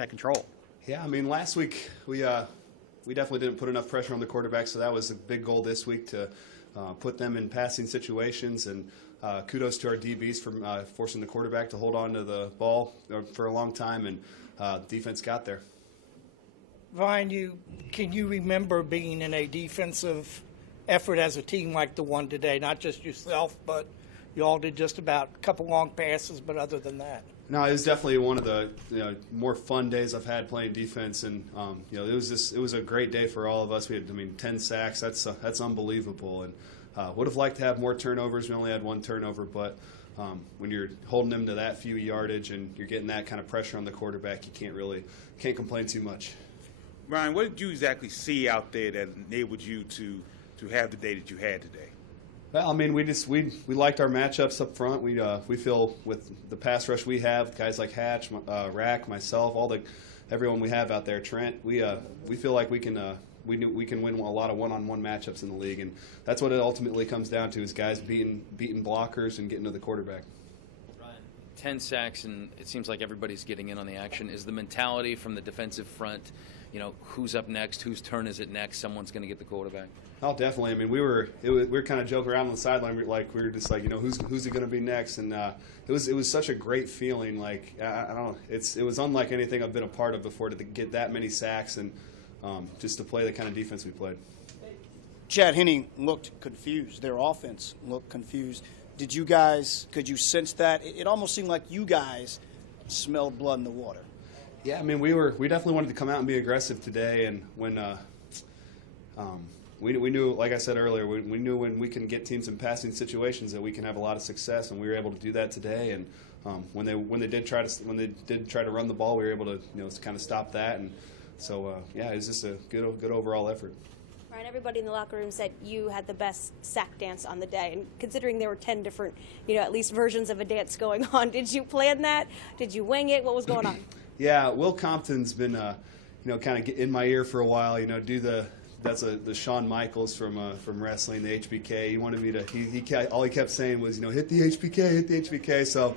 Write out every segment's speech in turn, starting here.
out of control. Yeah, I mean, last week we definitely didn't put enough pressure on the quarterback, so that was a big goal this week to put them in passing situations. And kudos to our DBs for forcing the quarterback to hold on to the ball for a long time, and defense got there. Ryan, can you remember being in a defensive effort as a team like the one today? Not just yourself, but you all did just about a couple long passes, but other than that. No, it was definitely one of the more fun days I've had playing defense, and it was a great day for all of us. We had 10 sacks. That's unbelievable, and would have liked to have more turnovers. We only had one turnover, but when you're holding them to that few yardage and you're getting that kind of pressure on the quarterback, you can't complain too much. Ryan, what did you exactly see out there that enabled you to have the day that you had today? Well, I mean, we liked our matchups up front. We feel with the pass rush we have, guys like Hatch, Rack, myself, everyone we have out there, Trent. We feel like we can win a lot of one-on-one matchups in the league, and that's what it ultimately comes down to: is guys beating blockers and getting to the quarterback. 10 sacks, and it seems like everybody's getting in on the action. Is the mentality from the defensive front, who's up next, whose turn is it next, someone's going to get the quarterback? Oh, definitely. I mean, we were kind of joking around on the sideline. We were just like, who's it going to be next? And it was such a great feeling. Like, I don't know, it was unlike anything I've been a part of before to get that many sacks and just to play the kind of defense we played. Chad Henne looked confused. Their offense looked confused. Could you sense that? It almost seemed like you guys smelled blood in the water. Yeah, I mean, we definitely wanted to come out and be aggressive today, and when we knew, like I said earlier, we knew when we can get teams in passing situations that we can have a lot of success, and we were able to do that today. And when they did try to run the ball, we were able to kind of stop that. And so it was just a good overall effort. Ryan, everybody in the locker room said you had the best sack dance on the day, and considering there were 10 different, at least versions of a dance going on, did you plan that? Did you wing it? What was going on? Yeah, Will Compton's been, kind of in my ear for a while. That's the Shawn Michaels from wrestling, the HBK. He wanted me to. All he kept saying was, hit the HBK, hit the HBK. So,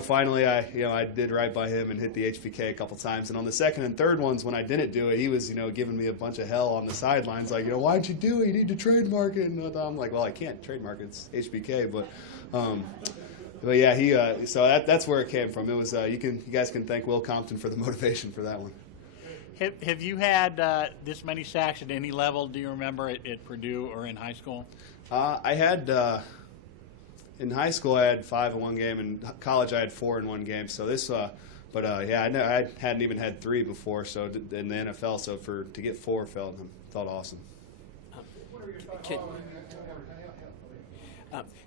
finally I did right by him and hit the HBK a couple times. And on the second and third ones, when I didn't do it, he was, giving me a bunch of hell on the sidelines, like, why'd you do it? You need to trademark it. And I'm like, well, I can't trademark it. It's HBK, but yeah, so that's where it came from. It was you guys can thank Will Compton for the motivation for that one. Have you had this many sacks at any level, do you remember, at Purdue or in high school? I had in high school I had 5 in one game, and college I had 4 in one game. So this, I hadn't even had 3 before. So in the NFL, so to get 4 felt awesome.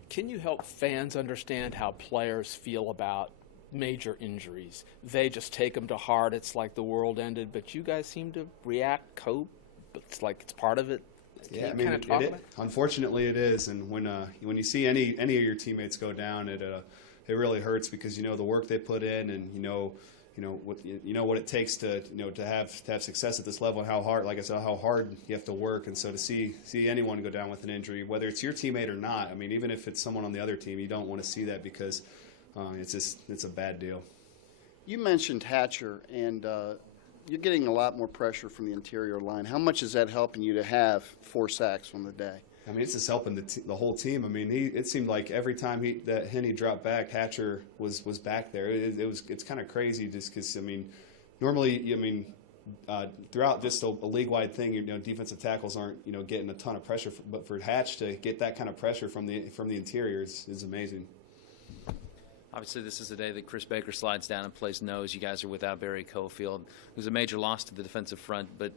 Can you help fans understand how players feel about major injuries? They just take them to heart. It's like the world ended, but you guys seem to cope. It's like it's part of it. Yeah, I mean, unfortunately it is, and when you see any of your teammates go down, it really hurts because the work they put in, and what it takes to have success at this level, and how hard, like I said, how hard you have to work. And so to see anyone go down with an injury, whether it's your teammate or not, I mean, even if it's someone on the other team, you don't want to see that because it's a bad deal. You mentioned Hatcher, and you're getting a lot more pressure from the interior line. How much is that helping you to have 4 sacks on the day? I mean, it's just helping the whole team. I mean, it seemed like every time that Henne dropped back, Hatcher was back there. It's kind of crazy just because, I mean, normally, throughout just a league-wide thing, defensive tackles aren't getting a ton of pressure, but for Hatch to get that kind of pressure from the interior is amazing. Obviously, this is the day that Chris Baker slides down and plays nose. You guys are without Barry Cofield. It was a major loss to the defensive front, but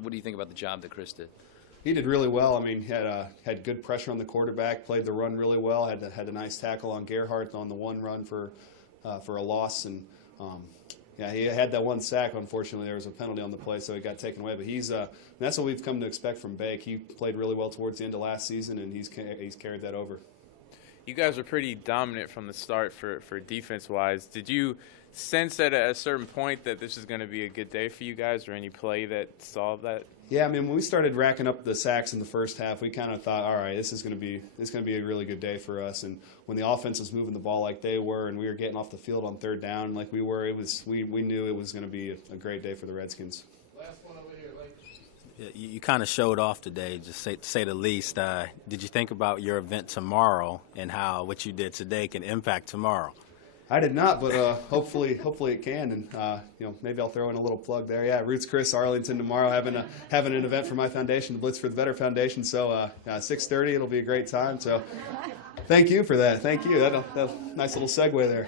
what do you think about the job that Chris did? He did really well. I mean, he had good pressure on the quarterback, played the run really well, had a nice tackle on Gerhardt on the one run for a loss, and he had that one sack. Unfortunately, there was a penalty on the play, so he got taken away. But that's what we've come to expect from Bake. He played really well towards the end of last season, and he's carried that over. You guys were pretty dominant from the start for defense-wise. Did you sense at a certain point that this is going to be a good day for you guys, or any play that saw that? Yeah, I mean, when we started racking up the sacks in the first half, we kind of thought, all right, this is going to be a really good day for us. And when the offense was moving the ball like they were, and we were getting off the field on third down like we were, we knew it was going to be a great day for the Redskins. Last one over here, Lake. You kind of showed off today, to say the least. Did you think about your event tomorrow and how what you did today can impact tomorrow? I did not, but hopefully it can, and maybe I'll throw in a little plug there. Yeah, Roots Chris Arlington tomorrow having an event for my foundation, Blitz for the Better Foundation. So 6:30, it'll be a great time. So thank you for that. Thank you. That nice little segue there.